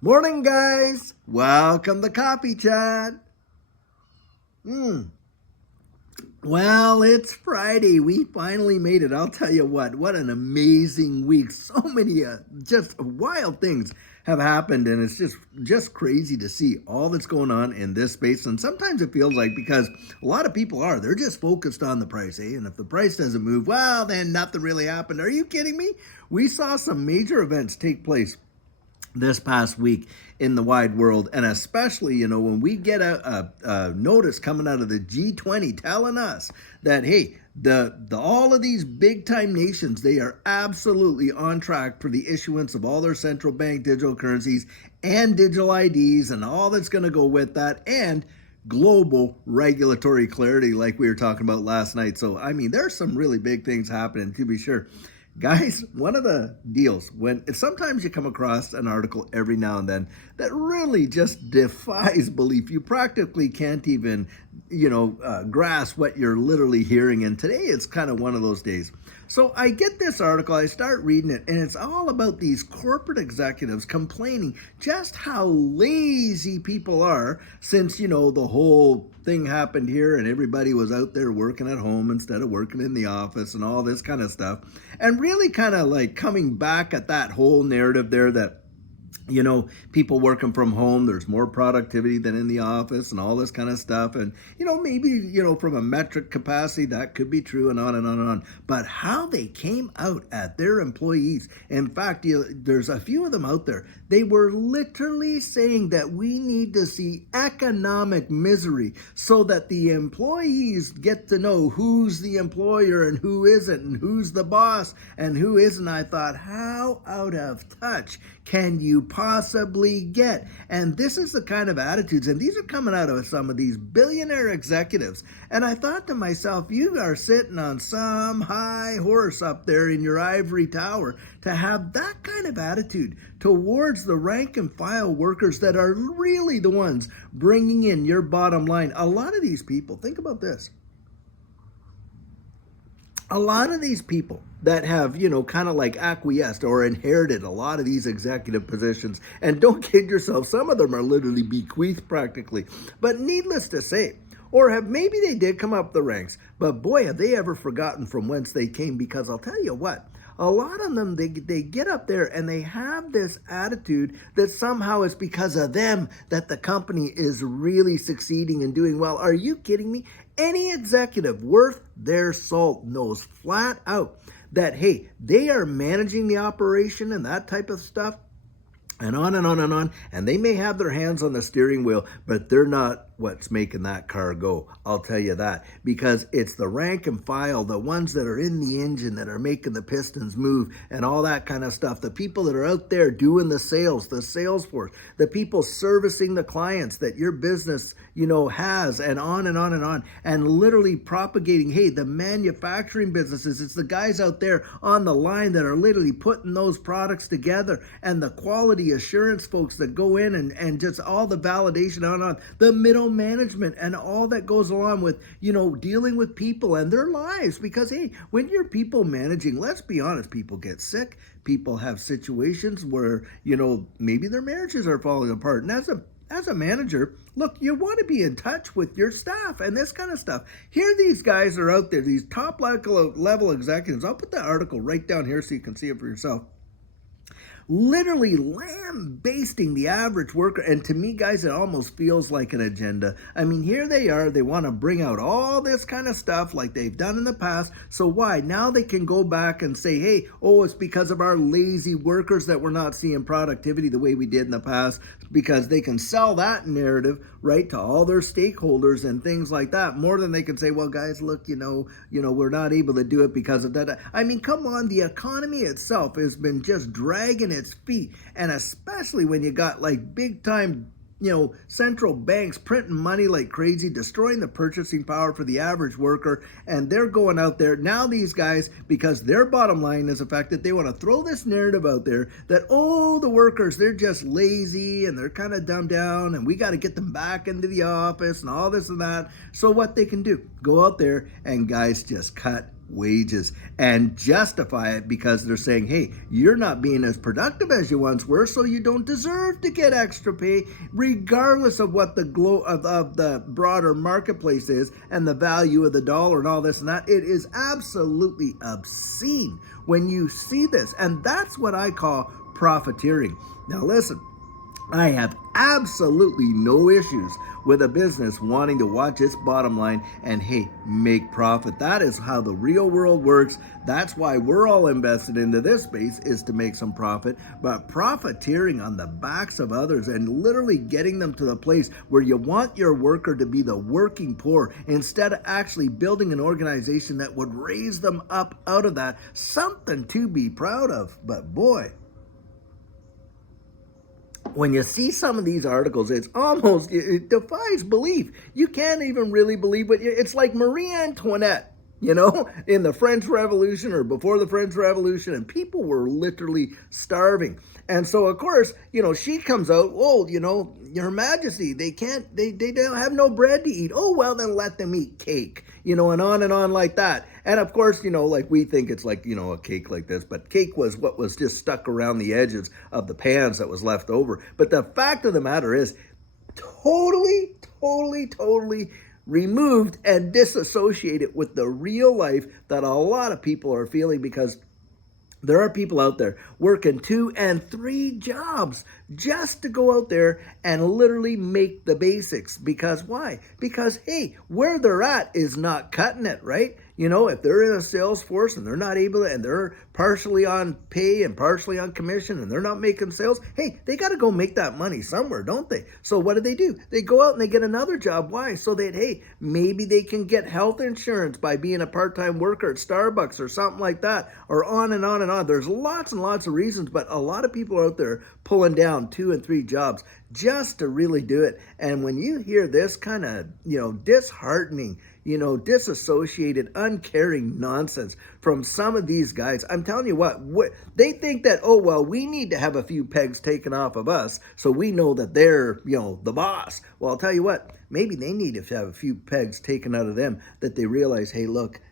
Morning, guys. Welcome to Coffee Chat. Well, it's Friday. We finally made it. I'll tell you what an amazing week. So many just wild things have happened, and it's just crazy to see all that's going on in this space. And sometimes it feels like, because a lot of people they're just focused on the price, eh? And if the price doesn't move, well, then nothing really happened. Are you kidding me? We saw some major events take place this past week in the wide world, and especially when we get a notice coming out of the G20 telling us that, hey, the all of these big time nations, they are absolutely on track for the issuance of all their central bank digital currencies and digital IDs and all that's going to go with that, and global regulatory clarity like we were talking about last night. So I mean, there's some really big things happening, to be sure. Guys, one of the deals, when sometimes you come across an article every now and then that really just defies belief. You practically can't even, grasp what you're literally hearing. And today it's kind of one of those days. So I get this article, I start reading it, and it's all about these corporate executives complaining just how lazy people are since, the whole thing happened here and everybody was out there working at home instead of working in the office and all this kind of stuff. And really kind of like coming back at that whole narrative there that, people working from home, there's more productivity than in the office and all this kind of stuff. And, maybe, from a metric capacity, that could be true, and on and on and on. But how they came out at their employees, in fact, there's a few of them out there, they were literally saying that we need to see economic misery so that the employees get to know who's the employer and who isn't, and who's the boss and who isn't. I thought, how out of touch can you possibly get? And this is the kind of attitudes, and these are coming out of some of these billionaire executives. And I thought to myself, you are sitting on some high horse up there in your ivory tower to have that kind of attitude towards the rank and file workers that are really the ones bringing in your bottom line. A lot of these people, think about this. A lot of these people that have, kind of like acquiesced or inherited a lot of these executive positions, and don't kid yourself, some of them are literally bequeathed practically. But needless to say, or maybe they did come up the ranks, but boy, have they ever forgotten from whence they came. Because I'll tell you what, a lot of them, they get up there and they have this attitude that somehow it's because of them that the company is really succeeding and doing well. Are you kidding me? Any executive worth their salt knows flat out that, hey, they are managing the operation and that type of stuff, and on and on and on. And they may have their hands on the steering wheel, but they're not what's making that car go. I'll tell you that, because it's the rank and file, the ones that are in the engine that are making the pistons move and all that kind of stuff. The people that are out there doing the sales force, the people servicing the clients that your business, has, and on and on and on, and literally propagating, hey, the manufacturing businesses, it's the guys out there on the line that are literally putting those products together, and the quality assurance folks that go in and just all the validation on the middle management and all that goes along with, dealing with people and their lives. Because, hey, when you're people managing, let's be honest, people get sick. People have situations where, maybe their marriages are falling apart. And as a manager, look, you want to be in touch with your staff and this kind of stuff. Here these guys are out there, these top level executives. I'll put that article right down here so you can see it for yourself. Literally lambasting the average worker. And to me, guys, it almost feels like an agenda. I mean, here they are. They want to bring out all this kind of stuff like they've done in the past. So why? Now they can go back and say, hey, it's because of our lazy workers that we're not seeing productivity the way we did in the past, because they can sell that narrative, right, to all their stakeholders and things like that, more than they can say, well, guys, look, we're not able to do it because of that. I mean, come on, the economy itself has been just dragging its feet, and especially when you got like big time central banks printing money like crazy, destroying the purchasing power for the average worker. And they're going out there now, these guys, because their bottom line is affected, they want to throw this narrative out there that, the workers, they're just lazy and they're kind of dumbed down and we got to get them back into the office and all this and that. So what they can do, go out there and, guys, just cut wages and justify it because they're saying, hey, you're not being as productive as you once were, so you don't deserve to get extra pay, regardless of what the of the broader marketplace is and the value of the dollar and all this and that. It is absolutely obscene when you see this, and that's what I call profiteering. Now listen, I have absolutely no issues with a business wanting to watch its bottom line and, hey, make profit. That is how the real world works. That's why we're all invested into this space, is to make some profit. But profiteering on the backs of others and literally getting them to the place where you want your worker to be the working poor instead of actually building an organization that would raise them up out of that, something to be proud of. But boy, when you see some of these articles, it defies belief. You can't even really believe what it's like Marie Antoinette, in the French Revolution or before the French Revolution, and people were literally starving. And so, of course, she comes out, oh, Your Majesty, they don't have no bread to eat. Oh, well, then let them eat cake, and on like that. And of course, like we think it's like, a cake like this, but cake was what was just stuck around the edges of the pans that was left over. But the fact of the matter is, totally removed and disassociated with the real life that a lot of people are feeling, because there are people out there working 2 and 3 jobs just to go out there and literally make the basics. Because why? Because, hey, where they're at is not cutting it, right? If they're in a sales force and they're not able to, and they're partially on pay and partially on commission and they're not making sales, hey, they got to go make that money somewhere, don't they? So what do? They go out and they get another job. Why? So that, hey, maybe they can get health insurance by being a part-time worker at Starbucks or something like that, or on and on and on. There's lots and lots of reasons, but a lot of people are out there pulling down 2 and 3 jobs just to really do it. And when you hear this kind of, disheartening, disassociated, uncaring nonsense from some of these guys, I'm telling you what, they think that, oh, well, we need to have a few pegs taken off of us so we know that they're, the boss. Well, I'll tell you what, maybe they need to have a few pegs taken out of them, that they realize, hey, look,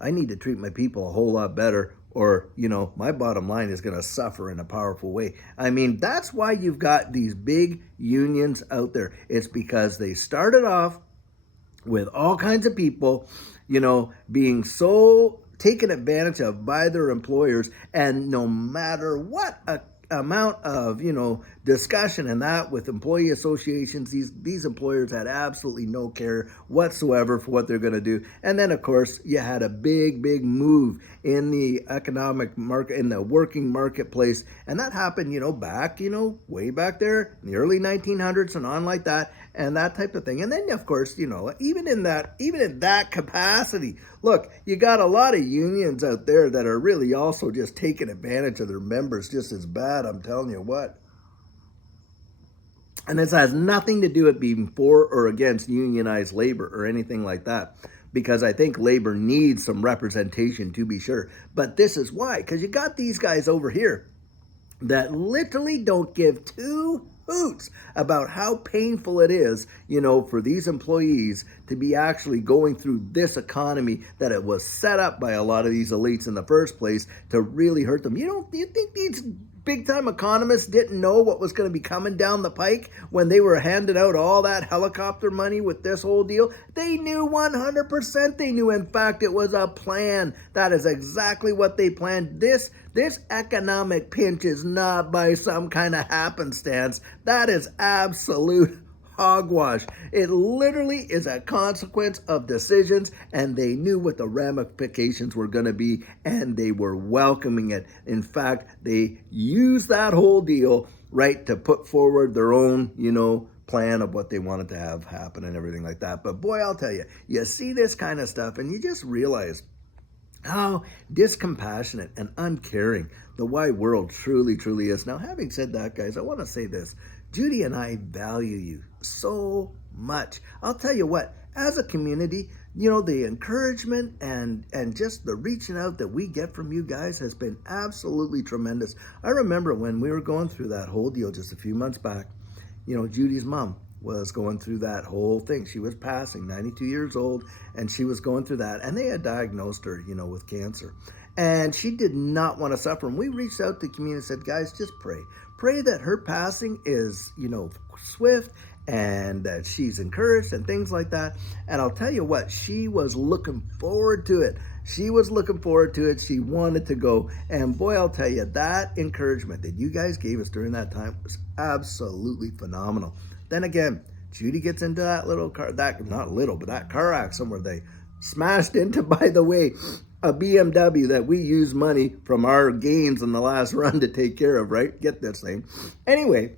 I need to treat my people a whole lot better, or, my bottom line is going to suffer in a powerful way. I mean, that's why you've got these big unions out there. It's because they started off with all kinds of people, being so taken advantage of by their employers, and no matter what amount of, discussion and that with employee associations, these employers had absolutely no care whatsoever for what they're going to do. And then, of course, you had a big move in the economic market, in the working marketplace, and that happened, back, way back there in the early 1900s and on like that, and that type of thing. And then, of course, even in that capacity, look, you got a lot of unions out there that are really also just taking advantage of their members just as bad, I'm telling you what. And this has nothing to do with being for or against unionized labor or anything like that, because I think labor needs some representation, to be sure. But this is why, because you got these guys over here that literally don't give 2 hoots about how painful it is, for these employees to be actually going through this economy that it was set up by a lot of these elites in the first place to really hurt them. Do you think these big-time economists didn't know what was going to be coming down the pike when they were handing out all that helicopter money with this whole deal? They knew 100%. They knew, in fact, it was a plan. That is exactly what they planned. This economic pinch is not by some kind of happenstance. That is absolute hogwash. It literally is a consequence of decisions, and they knew what the ramifications were going to be, and they were welcoming it. In fact, they used that whole deal, right, to put forward their own, plan of what they wanted to have happen and everything like that. But boy, I'll tell you, you see this kind of stuff, and you just realize how discompassionate and uncaring the wide world truly is. Now, having said that, guys, I want to say this. Judy and I value you so much. I'll tell you what, as a community, the encouragement and just the reaching out that we get from you guys has been absolutely tremendous. I remember when we were going through that whole deal just a few months back, Judy's mom was going through that whole thing. She was passing, 92 years old, and she was going through that. And they had diagnosed her, with cancer. And she did not want to suffer. And we reached out to the community and said, guys, just pray. Pray that her passing is, swift and that she's encouraged and things like that. And I'll tell you what, she was looking forward to it. She was looking forward to it. She wanted to go. And boy, I'll tell you, that encouragement that you guys gave us during that time was absolutely phenomenal. Then again, Judy gets into that little car, that not little, but that car accident where they smashed into, by the way, a BMW that we use money from our gains in the last run to take care of, right? Get this thing. Anyway,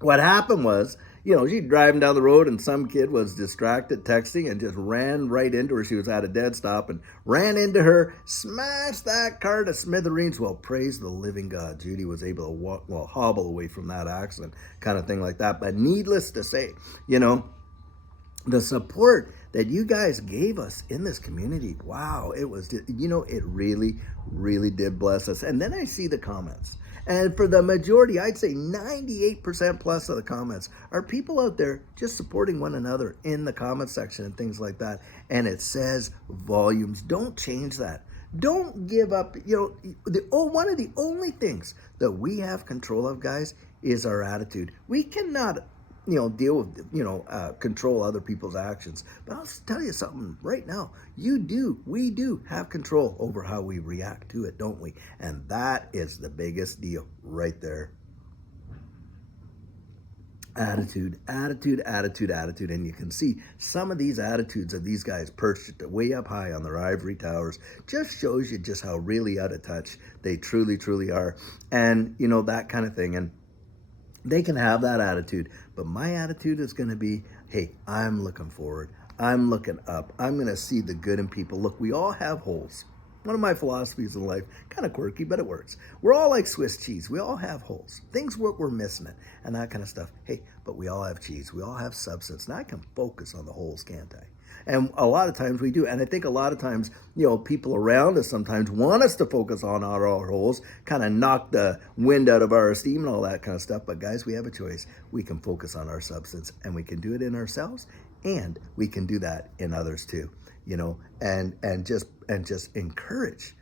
what happened was, she's driving down the road and some kid was distracted texting and just ran right into her. She was at a dead stop and ran into her, smashed that car to smithereens. Well, praise the living God, Judy was able to hobble away from that accident, kind of thing like that. But needless to say, the support that you guys gave us in this community, wow, it was, it really, really did bless us. And then I see the comments. And for the majority, I'd say 98% plus of the comments are people out there just supporting one another in the comment section and things like that. And it says volumes. Don't change that. Don't give up. One of the only things that we have control of, guys, is our attitude. We cannot deal with, control other people's actions. But I'll tell you something right now. We do have control over how we react to it, don't we? And that is the biggest deal right there. Attitude. And you can see some of these attitudes of these guys perched way up high on their ivory towers just shows you just how really out of touch they truly, truly are. And, that kind of thing. And they can have that attitude, but my attitude is going to be, hey, I'm looking forward. I'm looking up. I'm going to see the good in people. Look, we all have holes. One of my philosophies in life, kind of quirky, but it works. We're all like Swiss cheese. We all have holes. Things we're missing it and that kind of stuff. Hey, but we all have cheese. We all have substance. Now I can focus on the holes, can't I? And a lot of times we do. And I think a lot of times, people around us sometimes want us to focus on our holes, kind of knock the wind out of our esteem and all that kind of stuff. But guys, we have a choice. We can focus on our substance and we can do it in ourselves and we can do that in others too, and just encourage,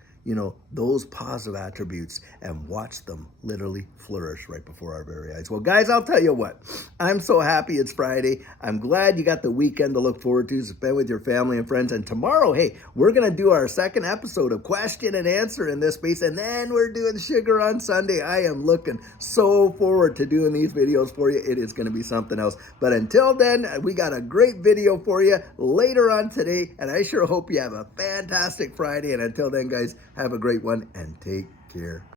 those positive attributes and watch them literally flourish right before our very eyes. Well, guys, I'll tell you what, I'm so happy it's Friday. I'm glad you got the weekend to look forward to, spend with your family and friends. And tomorrow, hey, we're going to do our second episode of question and answer in this space. And then we're doing sugar on Sunday. I am looking so forward to doing these videos for you. It is going to be something else. But until then, we got a great video for you later on today. And I sure hope you have a fantastic Friday. And until then, guys, have a great one and take care.